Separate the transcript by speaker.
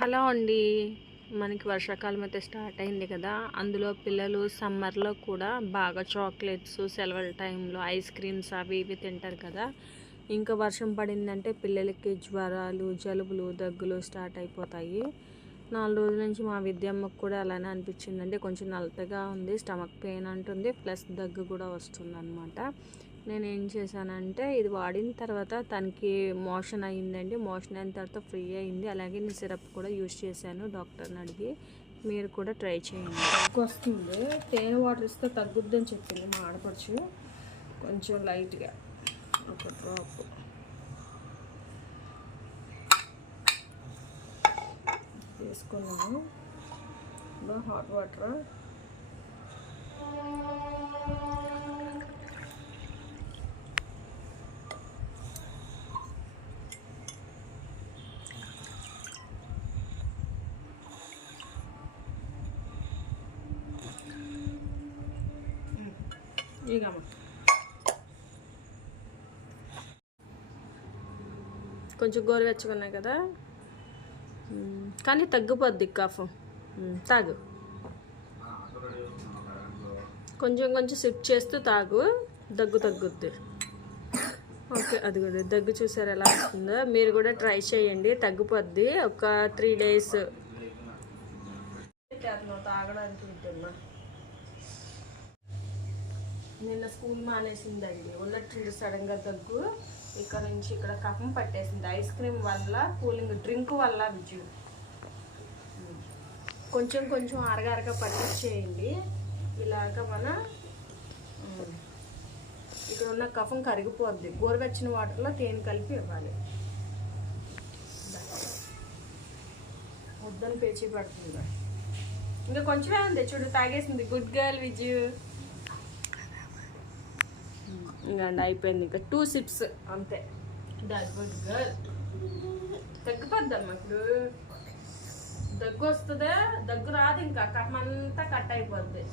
Speaker 1: Hello అండి. మనకి వర్షాకాలం అయితే స్టార్ట్ అయింది కదా. అందులో పిల్లలు సమ్మర్లో కూడా బాగా చాక్లెట్స్ సెలవుల టైంలో ఐస్ క్రీమ్స్ అవి ఇవి తింటారు కదా. ఇంకా వర్షం పడిందంటే పిల్లలకి జ్వరాలు జలుబులు దగ్గులు స్టార్ట్ అయిపోతాయి. నాలుగు రోజుల నుంచి మా విద్యమ్మకు కూడా అలానే అనిపించిందండి. కొంచెం నలతగా ఉంది స్టమక్ పెయిన్ అంటుంది ప్లస్ దగ్గు కూడా వస్తుంది అనమాట నేను ఏం చేశానంటే ఇది వాడిన తర్వాత తనకి మోషన్ అయ్యిందండి. మోషన్ అయిన తర్వాత ఫ్రీ అయింది అలాగే నేను సిరప్ కూడా యూజ్ చేశాను డాక్టర్ని అడిగి. మీరు కూడా ట్రై చేయండి.
Speaker 2: వస్తుంది తేనె వాటర్ ఇస్తే తగ్గుద్దని చెప్పింది మా ఆడపడుచు. కొంచెం లైట్గా ఒక డ్రాప్. తీసుకున్నాను. Hot water.
Speaker 1: కొంచెం గోరువెచ్చగున్నాయి కదా? కానీ తగ్గిపోద్ది కఫం. తాగు. కొంచెం కొంచెం సిప్ చేస్తూ తాగు. దగ్గు తగ్గుద్ది. ఓకే అది కూడా దగ్గు చూసారు ఎలా వస్తుందో? మీరు కూడా ట్రై చేయండి. తగ్గిపోద్ది. ఒక త్రీ డేస్.
Speaker 2: తాగడానికి
Speaker 1: నిన్న స్కూల్ మానేసిందండి ఉన్నట్టుండి సడన్గా దగ్గు ఇక్కడ నుంచి ఇక్కడ కఫం పట్టేసింది. ఐస్ క్రీమ్ వల్ల కూలింగ్ డ్రింక్ వల్ల విజు కొంచెం కొంచెం అరగరగా పట్టించేయండి. ఇలాగ మన ఇక్కడ ఉన్న కఫం కరిగిపోద్ది. గోరువెచ్చిన వాటర్లో తేనె కలిపి ఇవ్వాలి. ముద్దని పేచి పడుతుంది. ఇంకా కొంచెమే ఉంది. చూడు తాగేసింది. Good girl Viju. ఇంకా అయిపోయింది. ఇంకా టూ సిప్స్ అంతే. తగ్గిపోద్దమ్మా ఇప్పుడు. దగ్గు వస్తుందా దగ్గు రాదు ఇంకా. కమ్మంతా కట్ అయిపోద్ది.